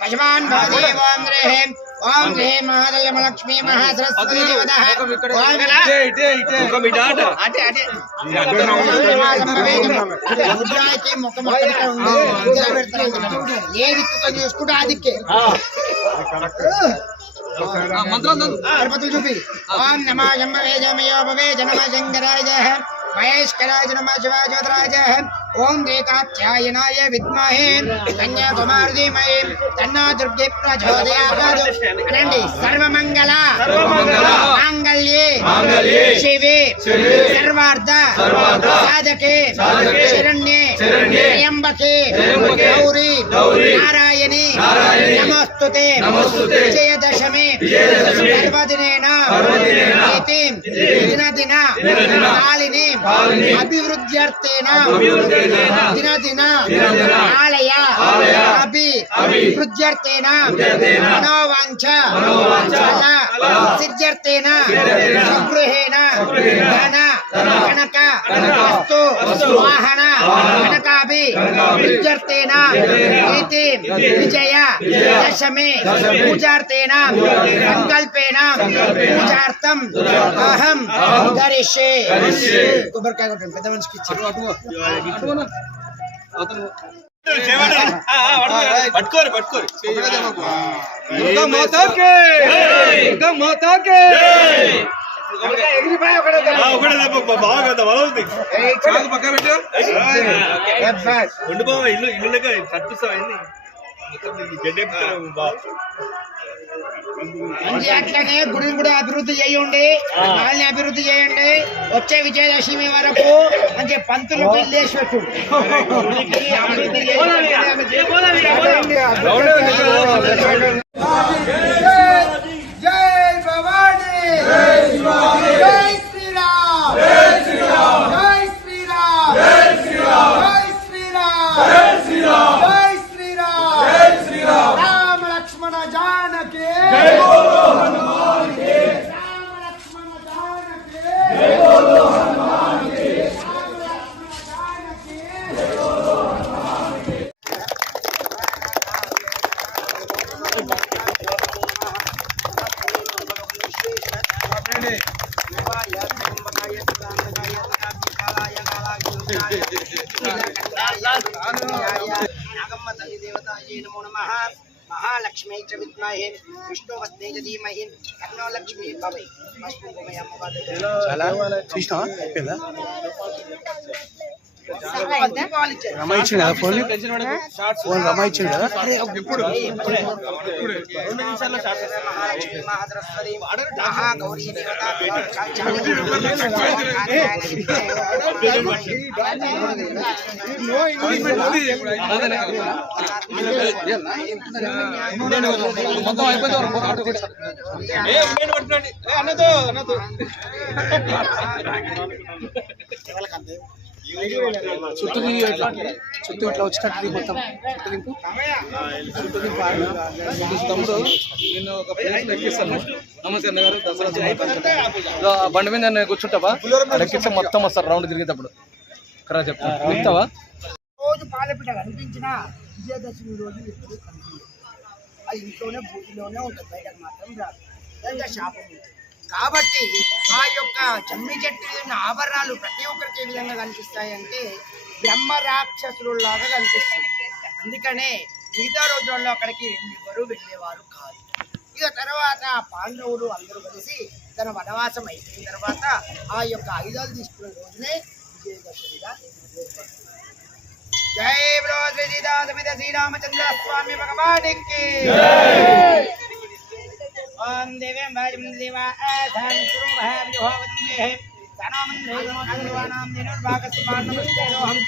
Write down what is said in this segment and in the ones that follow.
पशुमान् भवति ओम ह्रीं महादेवलक्ष्मी महासरस्वती देवतः ముద్రాయికి ముఖం అక్కడే ఉంది ఏ దిక్కు చూసుకుంటే ఆ దిక్కే మంత్రం చూపి ఓం నమో శంభవే జమయోపవే నమ శంకరాయ महेश्वराय नमः शिवाय ज्योतिराय ओम रेखाध्यायनाय विद्महे कन्याकुमारी धीमहि तन्नो दुर्गे प्रचोदयात् अनंడి सर्वमंगल मांगल्ये शिवे सर्वार्थ साधके शरण्ये त्र्यंबके गौरी नारायणी नमोस्तुते विजयदशमी सर्वदिनेन दिनदिन कालिनी अभिवृद्ध्यर्थेन दिन दिन आलय अभिवृद्ध्यर्थेन मनोवांछ सिद्ध्यर्थेन सुगृहेण धन कनक वस्तु वाहन कनकाभिवृद्ध्यर्थेन इति विजय दशमी पूजार्थेन संकल्पेन पूजार्थम अहम करिष्ये కొబ్బరికాయ కొట్టండి పెద్ద మనిషికి ఇచ్చారు అట్లనే గుడిని కూడా అభివృద్ధి చేయండి వాళ్ళని అభివృద్ధి చేయండి వచ్చే విజయదశమి వరకు మంచి పంతులు బిల్లేసి పెట్టు జై భవానీ జై శ్రీరామ్ జై శ్రీరామ్ జై శ్రీరామ్ జై శ్రీరామ్ జై శ్రీరామ్ జై శ్రీరామ్ జై శ్రీరామ్ జై శ్రీరామ్ రామ లక్ష్మణ జానకి జై బోలో హనుమాన్ కి రామ లక్ష్మణ జానకి జై బోలో హనుమాన్ కి రామ లక్ష్మణ జానకి జై బోలో హనుమాన్ కి महालक्ष्मी च विद्महे विष्णुपत्नी च धीमहि तन्नो लक्ष्मी भवे రమాయించింది కదా ఫోన్ రమాయించింది కదా మొత్తం అయిపోయింది చుట్టూ చుట్టూ ఇట్లా వచ్చినట్టు మొత్తం చుట్టూ తమ్ముడు నేను ఒక ప్లేస్ ఎక్కిస్తాను. నమస్తే అన్నగారు దసరా బండి మీద నేను కూర్చుంటావా ఎక్కిస్తే మొత్తం వస్తారు రౌండ్ తిరిగేటప్పుడు ఇక్కడ చెప్తాను చెప్తావా. రోజు పాలపిట కనిపించిన విజయదశమి రోజు ఎప్పుడు కనిపించదు. అది ఇంట్లోనే భూమిలోనే ఉంటుంది, బయటకు మాత్రం రాదు. శాపం కాబట్టి ఆ యొక్క జమ్మి చెట్టు ఉన్న ఆభరణాలు ప్రతి ఒక్కరికి ఏ విధంగా కనిపిస్తాయంటే బ్రహ్మ రాక్షసులాగా కనిపిస్తుంది. అందుకనే మిగతా రోజుల్లో అక్కడికి వెళ్ళేవారు వెళ్ళేవారు కాదు. ఇక తర్వాత పాండవులు అందరూ కలిసి తన వనవాసం అయిపోయిన తర్వాత ఆ యొక్క ఆయుధాలు తీసుకునే రోజునే విజయదశమిగా. జై బ్రో శ్రీరామచంద్ర స్వామి భగవానికి ओम देवें भाजम देवा आधान गुरु भावजो वदन्ते तनोमन्देवानां दिनुर्भागस्मान नमस्ते रोहं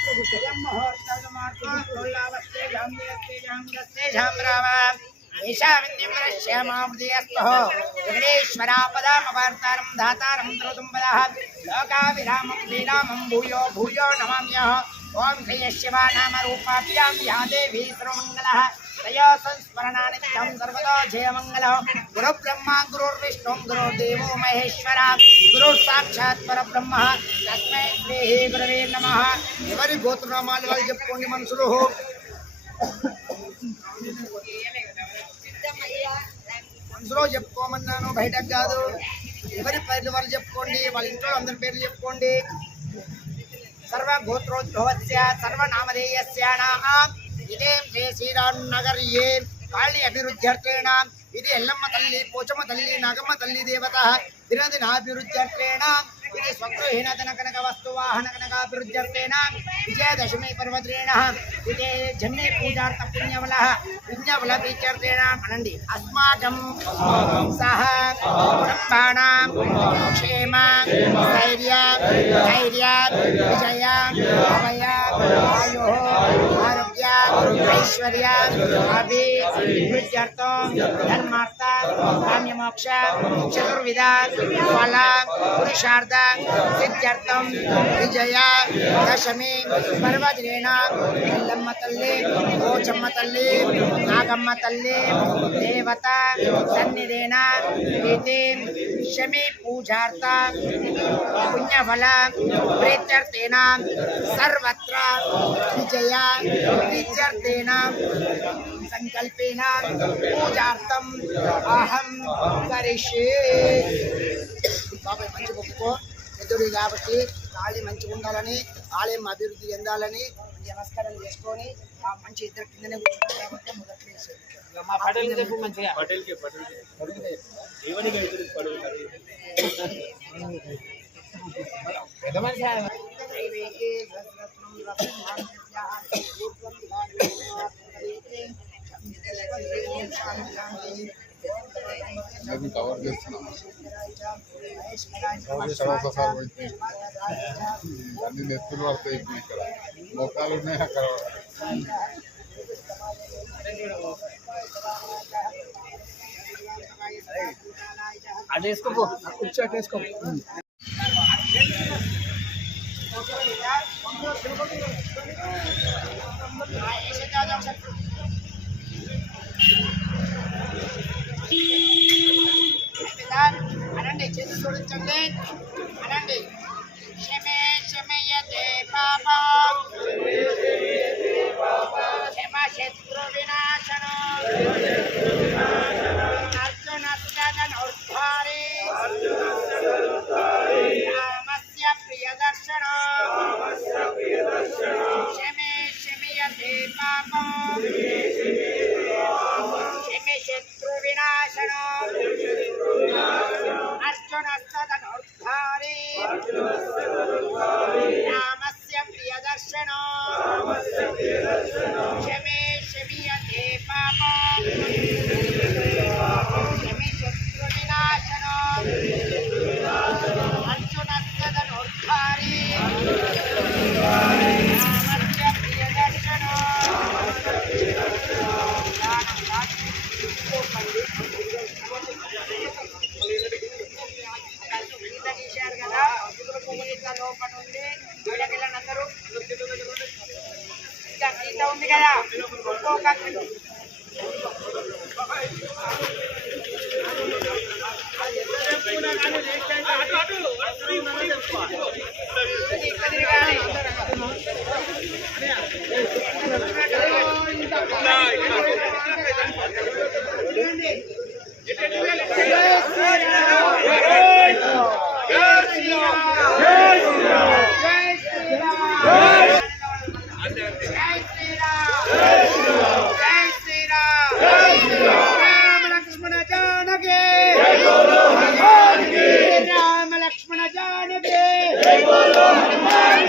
यम मुहूर्तमार्तु कोल्लावस्ते जाम्यस्ते जाम्यस्ते जाम्रावा ईशाविन्द्यमरश्यामावृतियस्तः विघ्नेश्वरापदामवार्तारं धातारं द्रोतुम्बलः लोकाभिरामं श्रीरामं भूयो भूयो नमाम्यः ओम श्री शिवा नाम रूपाभ्यां या देवी सर्वमङ्गलः तया संस्मरणानित्यं सर्वदा जयमङ्गलः गुरु ब्रह्मा गुरुर्विष्णु गुरुर्देवो महेश्वरः गुरुः साक्षात् परब्रह्म तस्मै श्री गुरवे नमः ఎవరి గోత్రనామాలు వాళ్ళు చెప్పుకోండి మనుషులు మనసులో చెప్పుకోమన్నాను బయటకు కాదు ఎవరి పేర్లు వాళ్ళు చెప్పుకోండి వాళ్ళ ఇంట్లో అందరి పేర్లు చెప్పుకోండి సర్వ గోత్రోద్భవస్య సర్వనామధేయస్య నామ ఇదే శ్రీ శ్రీరామ్ నగర్యే కాళీ అభివృద్ధ్యర్థేణ ఇది ఎల్లమ్మ తల్లి పోచమ్మ తల్లి నాగమ్మ తల్లి దేవత దినదినాభివృద్ధ్యర్థేణ ఇది స్వగృహీన కనక వస్తు వాహన కనకాభివృద్ధ్యర్థేణ విజయదశమి పర్వదిన ఇది జన్మే పూజార్థ పుణ్యఫల ప్రీత్యర్థేణ అనండి అస్మాకం సహ బ్రహ్మాణం క్షేమ స్థైర్య ధైర్య విజయ అభయ ఆయు ఆరోగ్య ఐశ్వర్య అభివృద్ధ్యర్థం ధర్మార్థ కామ్యమోక్ష చతుర్విధ ఫల పురుషార్థ సిద్ధ్యర్థం విజయ దశమి పర్వదిన ఎల్లమ్మ తల్లి పోచమ్మ తల్లి నాగమ్మ తల్లి దేవత సన్నిధిన ఇది శమి పూజార్థ పుణ్యఫల ప్రీత్యర్థేన సర్వత్ర విజయ ప్రీత్యర్థేన సంకల్పేన పూజార్థం అహం కరిష్యే బాబాయ్ మంచి గొప్ప ఎదురు కాబట్టి కాళీ మంచిగా ఉండాలని ఆలయం అభివృద్ధి చెందాలని నమస్కారం చేసుకొని ఆ మంచి ఇద్దరు కిందనే కూర్చుంటారు కాబట్టి మొదటి కవర్ చేస్తున్నాం అన్ని నెత్తులు పడతాయి ఇప్పుడు ఇక్కడ మొక్కలు ఉన్నాయి అక్కడ అది వేసుకోపో కూర్చో అటు వేసుకో అనండి చేతులు చూడించండి అనండి క్షమే క్షమయతే పాపా క్షమ శత్రు వినాశన అర్జునస్యధనుర్ధారి రామస్య ప్రియదర్శన క్షమే క్షమయతే పాపా క్షమే శత్రు వినాశన अर्जुनस्तदनुर्धारी रामस्य प्रियदर्शन क्षमे क्षमीयते पापा क्षमे शत्रुविनाशन अर्जुनस्तदनुर्धारी रामस्य प्रियदर्शन తీశారు కదా లోపల ఉంది అందరూ ఇంకా గీత ఉంది కదా Hey,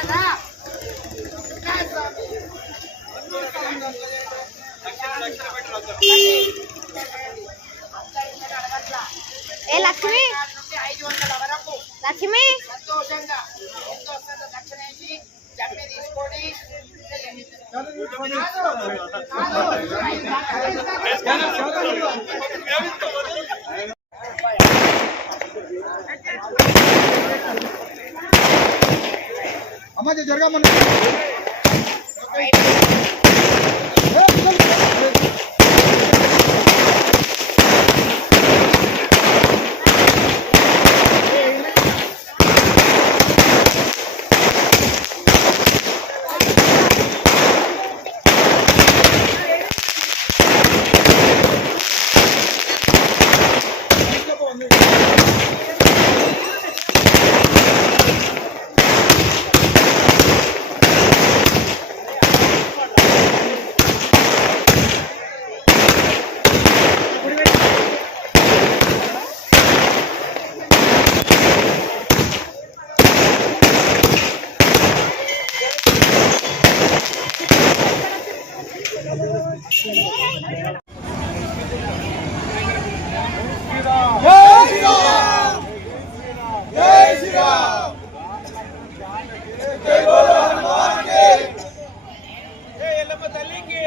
కదా జయ స్వామి. ఏ లక్ష్మి, నుండి 500 వరకు లక్ష్మి సంతోషంగా ఎంత వస్తుందో దక్షిణ వేసి జమ్మి తీసుకొని చెయ్యండి. అమ్మ జరగమని ఎల్లమ్మ తల్లికి